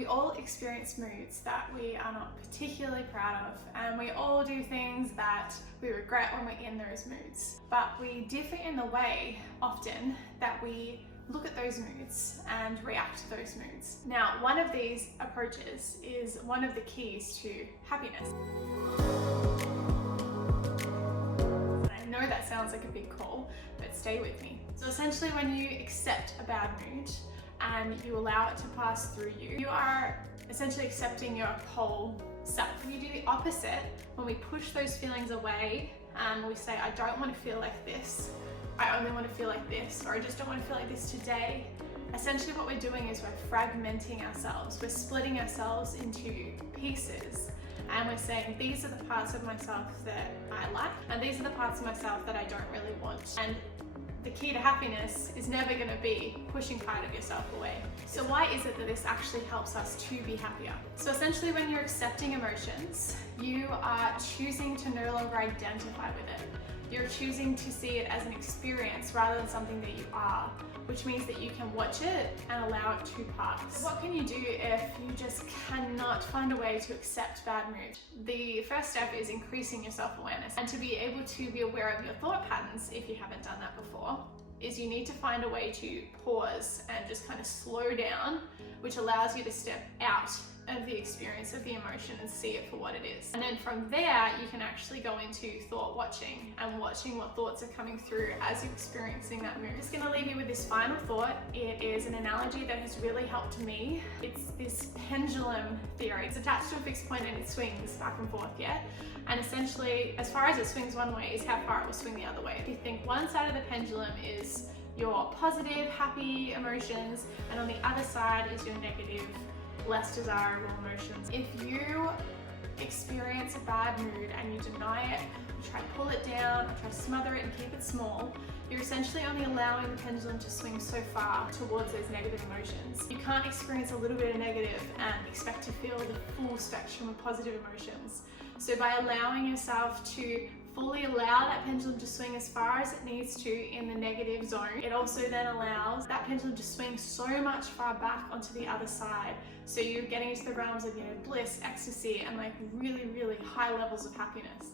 We all experience moods that we are not particularly proud of, and we all do things that we regret when we're in those moods. But we differ in the way often that we look at those moods and react to those moods. Now, one of these approaches is one of the keys to happiness. I know that sounds like a big call, but stay with me. So essentially, when you accept a bad mood and you allow it to pass through you, you are essentially accepting your whole self. When you do the opposite, when we push those feelings away and we say, I don't want to feel like this, I only want to feel like this, or I just don't want to feel like this today. Essentially what we're doing is we're fragmenting ourselves. We're splitting ourselves into pieces, and we're saying these are the parts of myself that I like, and these are the parts of myself that I don't really want. And the key to happiness is never going to be pushing part of yourself away. So why is it that this actually helps us to be happier? So essentially when you're accepting emotions, you are choosing to no longer identify with it. You're choosing to see it as an experience rather than something that you are, which means that you can watch it and allow it to pass. What can you do if you just cannot find a way to accept bad mood? The first step is increasing your self-awareness, and to be able to be aware of your thought patterns, if you haven't done that before, is you need to find a way to pause and just kind of slow down, which allows you to step out of the experience of the emotion and see it for what it is. And then from there, you can actually go into thought watching and watching what thoughts are coming through as you're experiencing that mood. I'm just gonna leave you with this final thought. It is an analogy that has really helped me. It's this pendulum theory. It's attached to a fixed point and it swings back and forth, yeah? And essentially, as far as it swings one way is how far it will swing the other way. If you think one side of the pendulum is your positive, happy emotions, and on the other side is your negative, less desirable emotions. If you experience a bad mood and you deny it, you try to pull it down, or try to smother it and keep it small, you're essentially only allowing the pendulum to swing so far towards those negative emotions. You can't experience a little bit of negative and expect to feel the full spectrum of positive emotions. So by allowing yourself to fully allow that pendulum to swing as far as it needs to in the negative zone, it also then allows that pendulum to swing so much far back onto the other side. So you're getting into the realms of, bliss, ecstasy, and like really, really high levels of happiness.